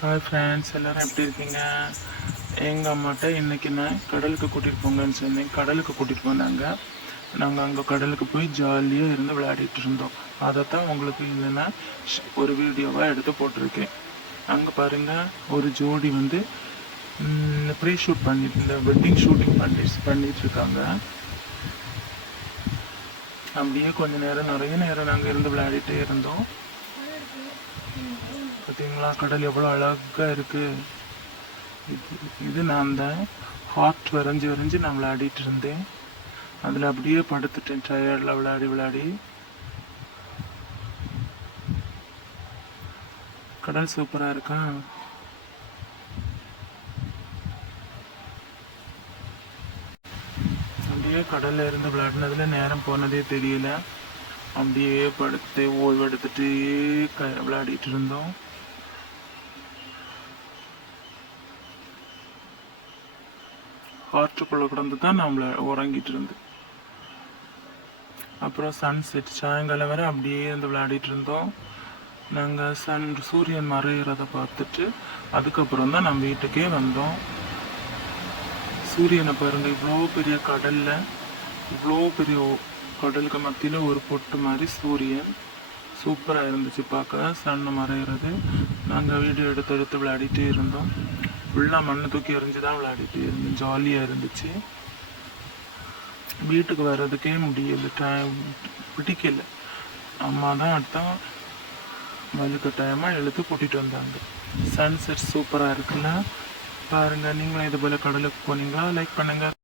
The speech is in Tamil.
ஹாய் ஃப்ரெண்ட்ஸ், எல்லோரும் எப்படி இருக்கீங்க? எங்கள் அம்மாட்ட இன்றைக்கி நான் கடலுக்கு கூட்டிகிட்டு போங்கன்னு சொன்னேன். கடலுக்கு கூட்டிகிட்டு போனாங்க. நாங்கள் அங்கே கடலுக்கு போய் ஜாலியாக இருந்து விளையாடிட்டு இருந்தோம். அதை தான் உங்களுக்கு இல்லைன்னா ஒரு வீடியோவாக எடுத்து போட்டிருக்கேன். அங்கே பாருங்கள், ஒரு ஜோடி வந்து ப்ரீ ஷூட் பண்ணிட்டு இந்த வெட்டிங் ஷூட்டிங் பண்ணிட்டு இருக்காங்க. அப்படியே கொஞ்சம் நேரம் நிறைய நேரம் நாங்கள் இருந்து விளையாடிட்டே இருந்தோம். பார்த்தீங்களா, கடல் எவ்வளோ அழகாக இருக்குது. இது நான் தான் ஹார்ட் வரைஞ்சி நான் விளையாடிட்டு இருந்தேன். அதில் அப்படியே படுத்துட்டேன் டயர்டில் விளையாடி. கடல் சூப்பராக இருக்கா. அப்படியே கடலில் இருந்து விளையாடினதில் நேரம் போனதே தெரியல. அப்படியே படுத்து ஓய்வெடுத்துட்டு விளையாடிட்டு இருந்தோம். ஹார்ட்டுக்குள்ளே கிடந்து தான் நம்மளை உறங்கிட்டு இருந்தேன். அப்புறம் சன்செட் சாயங்காலம் வரை அப்படியே இருந்து விளையாடிட்டு இருந்தோம். நாங்கள் சூரியன் மறைகிறத பார்த்துட்டு அதுக்கப்புறம் தான் நம்ம வீட்டுக்கே வந்தோம். சூரியனை பாருங்கள், இவ்வளோ பெரிய கடலில், இவ்வளோ பெரிய கடலுக்கு மத்தியில் ஒரு பொட்டு மாதிரி சூரியன் சூப்பராக இருந்துச்சு பார்க்க. சன்னு மறைகிறது. நாங்கள் வீடியோ எடுத்து விளையாடிட்டே இருந்தோம். ஃபுல்லாக மண்ணை தூக்கி எறிஞ்சு தான் விளையாடிட்டு இருந்தோம். ஜாலியாக இருந்துச்சு. வீட்டுக்கு வர்றதுக்கே முடியல, டைம் பிடிக்கல. அம்மா தான் அடுத்த வலுக்கட்டாயமாக எழுத்து கூட்டிகிட்டு வந்தாங்க. சன்செட் சூப்பராக இருக்குல்ல பாருங்கள். நீங்களும் இது போல் கடலுக்கு போனீங்களா? லைக் பண்ணுங்கள்.